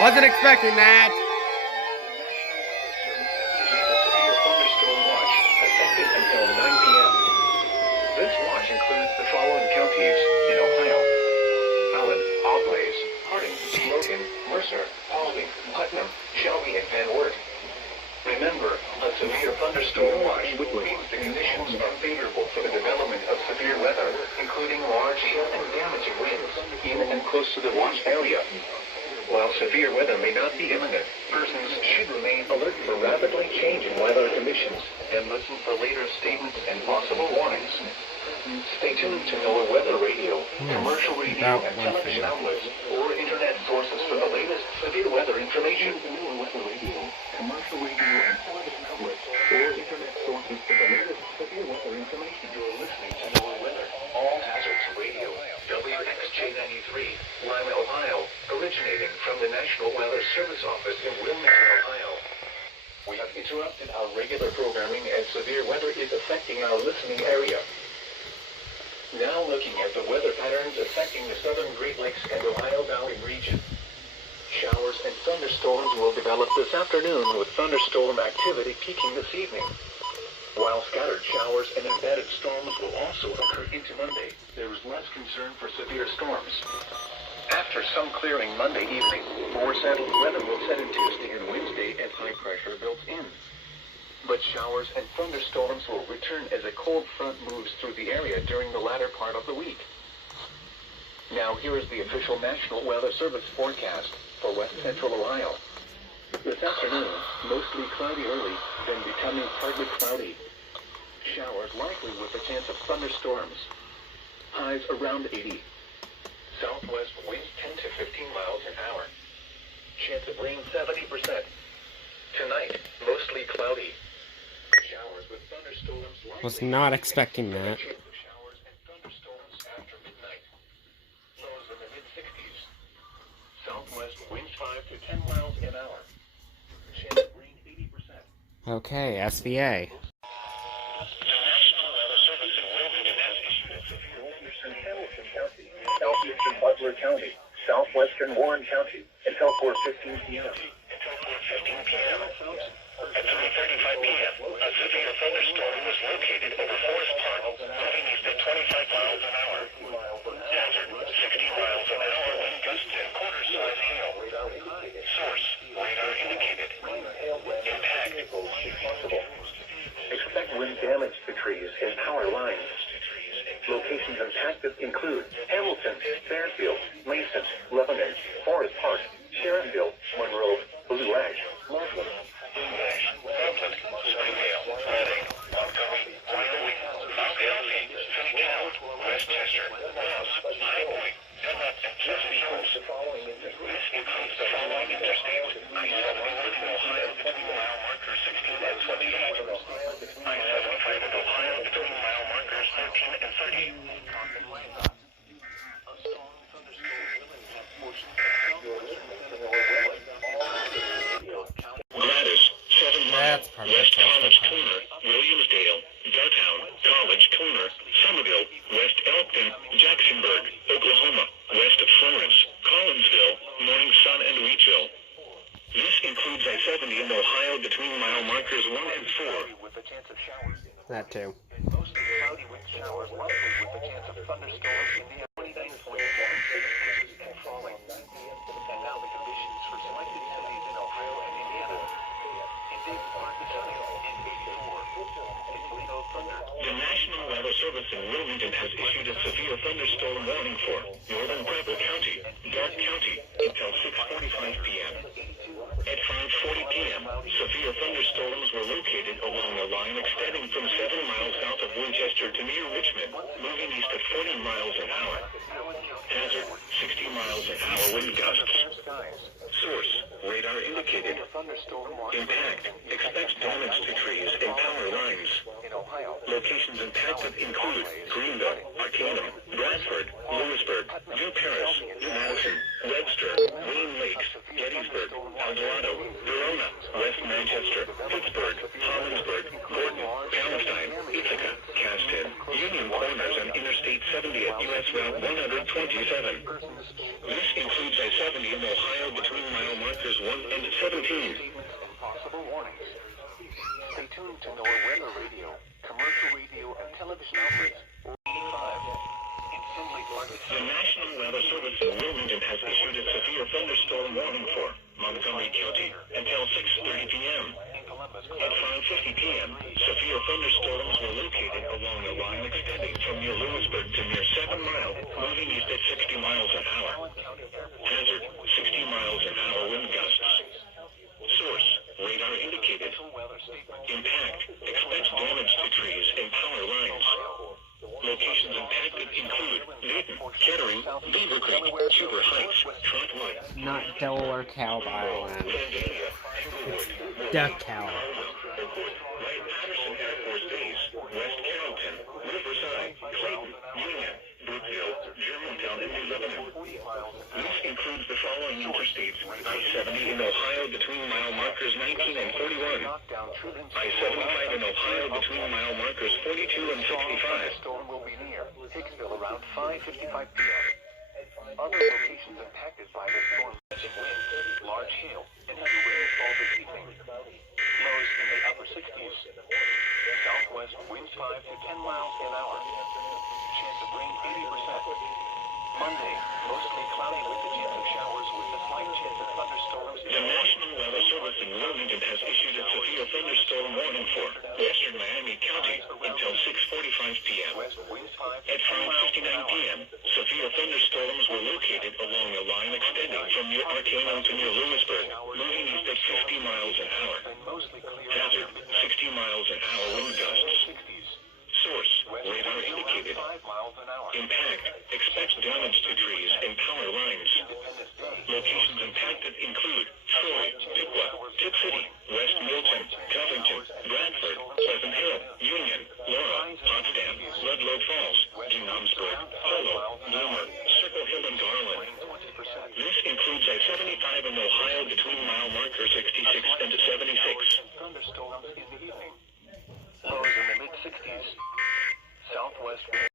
Wasn't expecting that. Thunderstorm watch effective until 9 p.m. This watch includes the following counties in Ohio: Allen, Auglaize, Harding, Logan, Mercer, Paulding, Putnam, Shelby, and Van Wert. Remember, a severe thunderstorm watch means the conditions are favorable for the development of severe weather, including large hail and damaging winds in and close to the watch area. While severe weather may not be imminent, persons should remain alert for rapidly changing weather conditions and listen for later statements and possible warnings. Stay tuned to NOAA Weather Radio, commercial radio and television outlets, or internet sources for the latest severe weather information. NOAA Weather Radio, commercial radio and television outlets, or internet sources for the latest severe weather information. You're listening to NOAA Weather, All Hazards Radio, WXJ93, Lima, Ohio, originating from the National Weather Service Office in Wilmington, Ohio. We have interrupted our regular programming as severe weather is affecting our listening area. Now looking at the weather patterns affecting the southern Great Lakes and Ohio Valley region. Showers and thunderstorms will develop this afternoon with thunderstorm activity peaking this evening. While scattered showers and embedded storms will also occur into Monday, there is less concern for severe storms. After some clearing Monday evening, more settled weather will set in Tuesday and Wednesday as high pressure builds in. But showers and thunderstorms will return as a cold front moves through the area during the latter part of the week. Now here is the official National Weather Service forecast for west central Ohio. This afternoon, mostly cloudy early, then becoming partly cloudy. Showers likely with a chance of thunderstorms. Highs around 80. Southwest winds 10 to 15 miles an hour. Chance of rain 70%. Tonight, mostly cloudy. Showers with thunderstorms likely. Was not expecting that. Showers and thunderstorms after midnight. Lows in the mid-60s. Southwest winds 5 to 10 miles an hour. Chance of rain 80%. Okay, SVA. The National Weather Service in Wilmington has issued a severe warning in Hamilton County, southeastern Butler County, southwestern Warren County, until 4:15 p.m. Until 4:15 p.m. At 3:35 p.m., a severe thunderstorm was located over Forest Park, moving east at 25 miles an hour. Hazard, 60 miles an hour wind gusts and quarter-size hail. Source, radar indicated. Impact, possible. Expect wind damage to trees and power lines. Locations impacted include Hamilton, Fairfield, Mason, Lebanon, Forest Park, Sharonville, Monroe, Blue Ash, Loveland, Franklin, Springdale, Reading, Montgomery, Wyoming, Mount Healthy, Finneytown, Westchester, Ross, High Point, Dunlap, and Chesterfield. This includes the following interstates: I-71 in Ohio between mile markers 16 and 28. I-75 in Ohio between mile markers 13 and 30. A strong thunderstorm will impact portions of southwestern Gladys, 7 miles, West College Corner, Williamsdale, Dartown, College Corner, Somerville, West Elkton, Jacksonburg, Oklahoma, west of Florence, Collinsville, Morning Sun, and Wheatville. This includes I-70 in Ohio between mile markers 1 and 4. With a chance of showers. That too. Mostly cloudy with showers likely with a chance of thunderstorms in the 29.1 inches and falling. And now the conditions for selected cities in Ohio and Indiana. In Dayton Park, Ohio, in 84. In Toledo, thunder. The National Weather Service in Wilmington has issued a severe thunderstorm warning for northern Preble County, Dark County, until 6:45 p.m. At 5:40 p.m., severe thunderstorms were located along a line extending from 7 miles south of Winchester to near Richmond, moving east at 40 miles an hour. Hazard, 60 miles an hour wind gusts. Source, radar indicated. Impact, expect damage to trees and power lines. Locations impacted include Greenville, Arcanum, Bradford, Lewisburg, New Paris, New Madison, Webster, Wayne Lakes, Gettysburg, Eldorado, Verona, West Manchester, Pittsburgh, Hollinsburg, Gordon, Palestine, Ithaca, Caston, Union Corners, and Interstate 70 at U.S. Route 127. This includes I-70 70 in Ohio between mile markers 1 and 17. Possible warnings. Stay tuned to NOAA Weather Radio, commercial radio, and television outlets. 85. In Findlay Park. The National Weather Service in Wilmington has issued a severe thunderstorm warning for Montgomery County until 6:30 p.m. At 5:50 p.m., severe thunderstorms were located along a line extending from near Lewisburg to near 7 Mile, moving east at 60 miles an hour. Hazard, 60 miles an hour wind gusts. Source, radar indicated. Impact, expect damage to trees and power lines. Locations impacted include Dayton, Kettering, Beaver Creek, Super Heights, Trotwood, Not Delaware Cow Island. Duck Cow. Patterson Air Force Base, West Carrollton, Riverside, Clayton, Union, Brookville, Germantown, and New Lebanon. This includes the following interstates: I-70 in Ohio between mile markers 19 and 41. I-75 in Ohio between mile markers 42 and 65. Storm will be near Hicksville around 5:55 p.m. Other locations impacted by the storm: wind, large hail, and heavy rainfall this evening. Lows in the upper 60s. Southwest winds 5 to 10 miles an hour. Chance of rain 80%. Monday, mostly cloudy with the chance of showers with a slight chance of thunderstorms. The National Weather Service in Wilmington has issued a severe thunderstorm warning for western Miami County until 6:45 p.m. At 5:59 p.m., severe thunderstorms were located along a line extending from near Arcanum to near Lewisburg, moving east at 50 miles an hour. Hazard, 60 miles an hour wind gusts. Source, radar indicated. Impact, expect damage to trees and power lines. Locations impacted include Troy, Piqua, Tip City, West Milton, Covington, Bradford, Pleasant Hill, Union, Laura, Potsdam, Ludlow Falls, Jungsburg, Polo, Bloomer, Circle Hill, and Garland. This includes I-75 in Ohio between mile marker 66 and 76. Thunderstorms in the evening. Lows in the mid-60s. Southwest wind